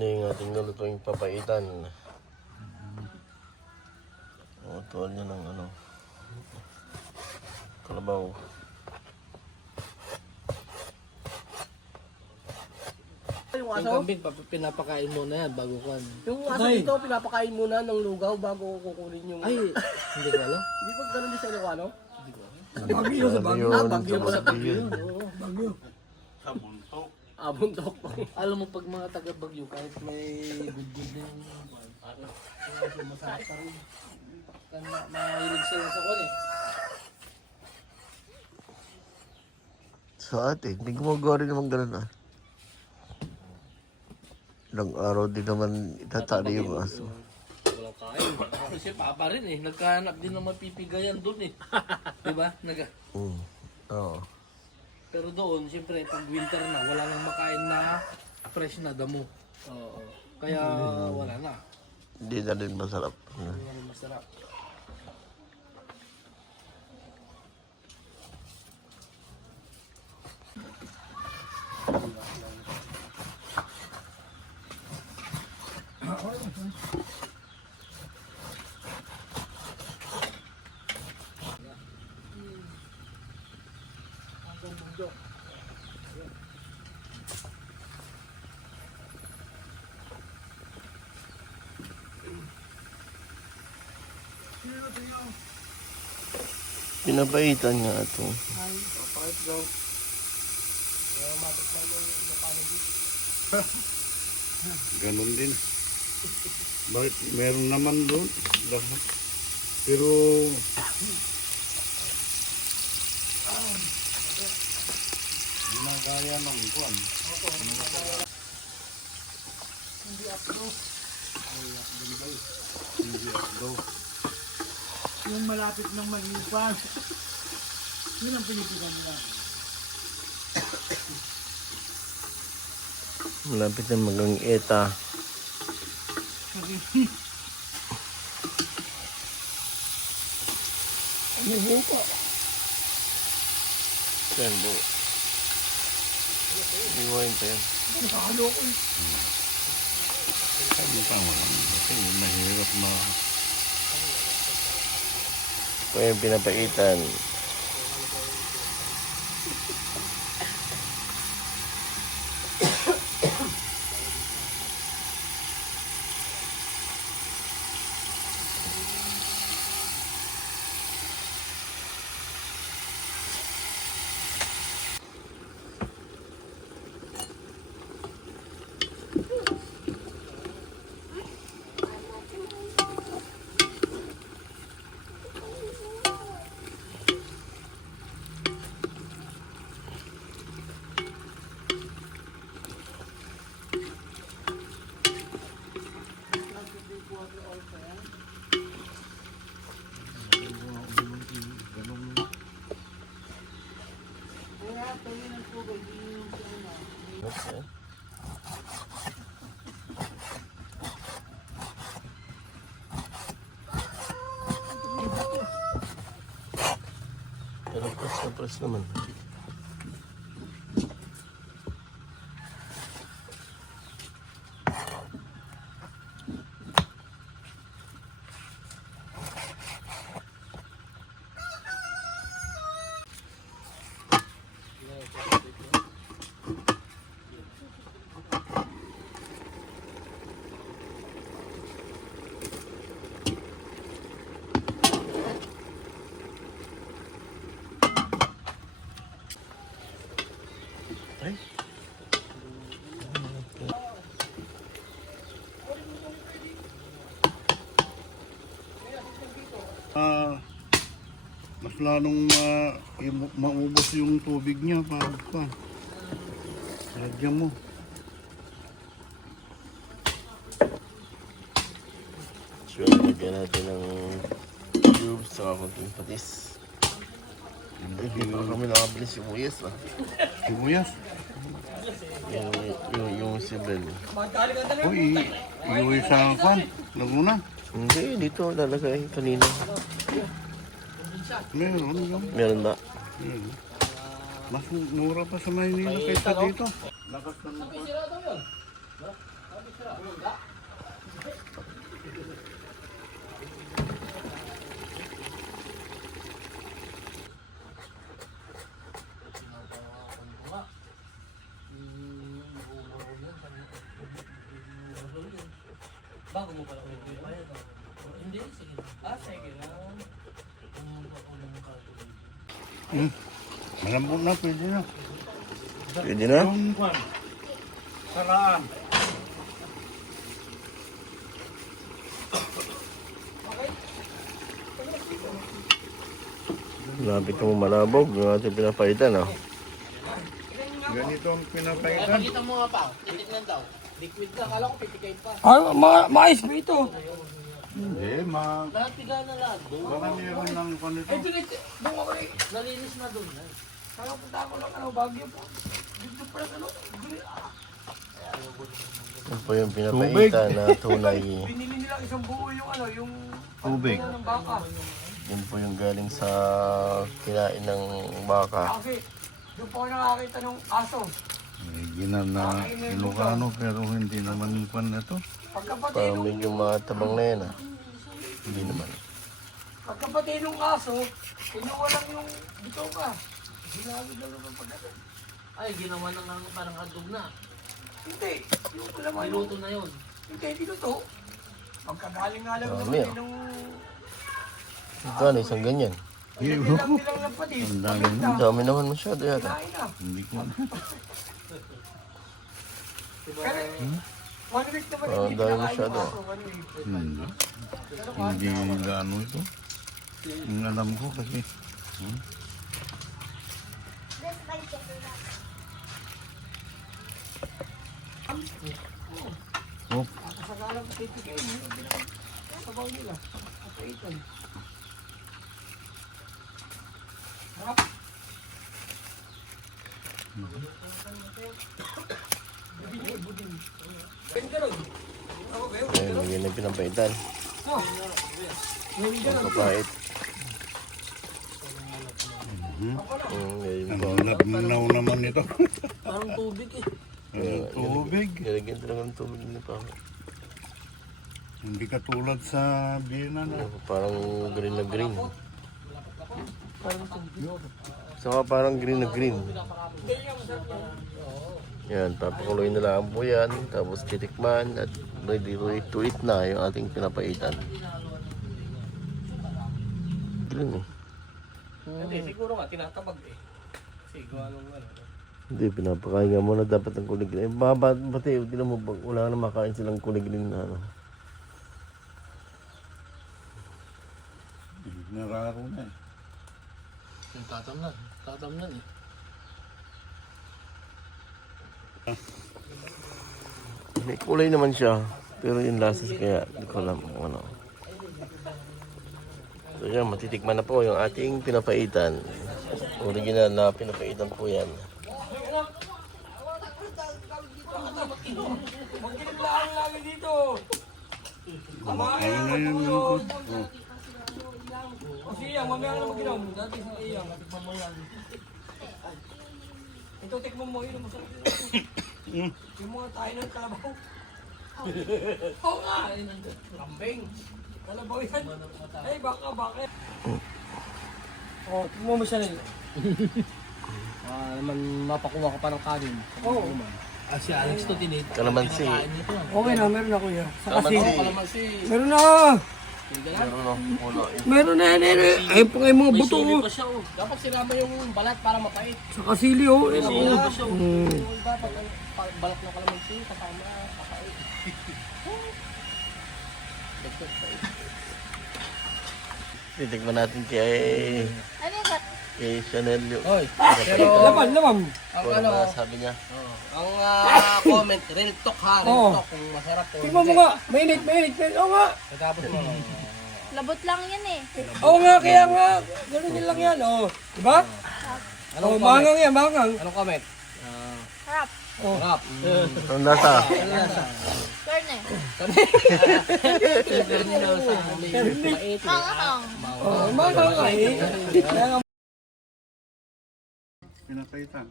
Hindi yung ating nalutuing papaitan. Tuwal niya ng ano, kalabaw. Yung Yung aso, kambing, pinapakain mo na yan bago kan. yung aso dito, pinapakain muna ng lugaw bago kukunin yung... Ay, hindi ko alam. Hindi ba ganun din sa Ilocano? Bagyo sa Bagyo. Bagyo pala. Bagyo. Oo, Bagyo. Ah, buntok. Alam mo pag mga taga Bagyo, kahit may good na yung masarap pa rin. Mahilig sila sa kon eh. Sa atin, hindi gumagawa rin naman ganun ah. Ilang araw din naman itatali yung aso. Walang kain. Kasi papa rin eh. Nagkahanap din ng mapipigayan doon eh. Diba? Oo. Pero doon, siyempre, pag winter na, wala nang makain na fresh na damo. Oo. Kaya wala na. Hindi na rin masarap. Hindi na rin masarap. Pinapaitan nga ito. Ay, papayat daw. Ganun din. Bakit meron naman doon? Lahat. Pero ginagaya ng kuwan. Hindi apdo. Yung malapit ng malipas. Yun ang pinipigan nila. Malapit na magang eta. Ano yun pa? Yan po. Iwain pa yan. Nakakalo ko eh. Ano tama lang. Kasi mahirap na Ito yung pinapaitan. Okay. Pero press naman. Ay. mas lalong maubos yung tubig niya pag pa. Lagyan mo. So, lagyan natin ng cubes sa konting patis. Hindi pa kami nakabili sibuyas ba? Sibuyas. Yung sibel. Uy, iuwi sa kwan. Laguna. Hindi, dito lalagay kanina. Meron yun. Meron ba? Meron. Mas mura pa sa Maynila kaysa dito. Lakas ng Bago mo pala ulit yung bayad. Hindi, sige. Sige lang. Malambot na, pwede na. Pwede na? Yung kwan, saraan. Lapit mo malabog. Yung ating pinapaitan, oh. Ganito ang pinapaitan. Pakita mo nga pa. Titignan daw. Liquid na, akala ko pipikain pa. Mais ba ito? Hindi, Lahat tiga na lahat. baka meron ng kwan ito. Doon ako rin. Nalinis na doon. Kaya punta ako lang, Baguio po. Dito pa lang, Yan po yung pinapaitan na tunay. Binili nila isang buo yung yung Tubig. ng baka. Yan po yung galing sa kinain ng baka. Kasi doon po ako nakakita ng aso. May ginan na Ilocano pero hindi naman kwan na to. Pagkapatid Parang medyo matabang na yan, ah. Hindi naman. ng aso, kinuha lang yung bito ka. Ginawid lang naman pagdating. Ay, ginawa na nga parang hotdog na. Hindi. Yung alam mo May yung luto na yun. hindi dito to. Pagkagaling nga lang Dami, naman ah. nung Ito, ano, isang ganyan. nilang napatid. Ang dami mo. Ang dami naman masyado yata. Kinain na. Hindi ko. Pero, 1 week naman Oh, hindi dami kinakain masyado. yung aso, 1 week. Hindi. Hindi gaano ito. Ang alam ko kasi. Oh, Kasagalang pipigay, hindi naman sabaw nila. Kapaitan. Harap. Budin. Pwede ron. Ako kayo. Ayun, yun yung pinapaitan. Ang kapait. Ngayon po. ang labnaw naman ito. Parang tubig eh. Tubig. Nilagyan talaga ng tubig nila pa. Hindi katulad sa Bina na. Parang green na green. Saka parang green na green. Yan, papakuloy na lang po yan. Tapos titikman at ready to eat na yung ating pinapaitan. Green eh. Hindi, siguro nga, tinatabag eh. Siguro anong Hindi, pinapakain nga muna dapat ng kulig green. Bati, hindi na mo, wala na makain silang kulig green na ano. Nararo na eh. Yung tatamnan. Tatamnan eh. May kulay naman siya, pero yung lasas kaya hindi ko alam kung ano. So yan, matitikman na po yung ating pinapaitan. Original na pinapaitan po yan. Magkinig lang lagi dito. Ayun na yun. Oh. Kasi iyang, mamaya na mag-inom. Dati sa iyang, natikman mo yan. Ito, tikman mo yun. Masarap yun. Yung mga tayo ng kalabaw. Oo nga. Kambing. Kalabaw yan. Ay, baka. Oh, tingnan mo siya rin. Naman mapakuha ka pa ng kanin. Oo. Si Alex to tinit. Kalamansi. Okay na, meron ako yan. Kalamansi. Meron na. Meron no, ulo. Meron na yan. Ayun pa nga yung mga May buto. sili Oh. pa siya oh. Dapat sinama yung balat para mapait. Sa kasili, oh. Ayun, Sili oh. pa siya oh. Yung iba, pag balat ng kalamansi, kasama, kapait. Titikman natin kay Chanel yung Hoy, Laman. ang kung ano, ano sabi niya. ang comment, real talk ha, real Oo. talk, kung masarap o Tingnan mo nga. Mainit. Oo nga. Tapos mo, Labot lang yan eh. Oo nga, kaya nga. Ganun din lang yan, oh. Diba? anong Oh, comment? mangang yan, mangang. Anong comment? Harap. Sarap. Ang lasa. Karne. Mait. Mangang. Oh, mangang nga eh. Kaya nga, Pinapaitan.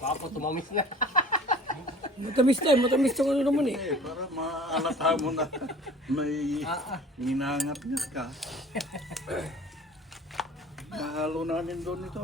Papo, tumamis na. Matamis yung ano naman eh. Para maalata mo na may ninangat ka. Mahalo namin doon ito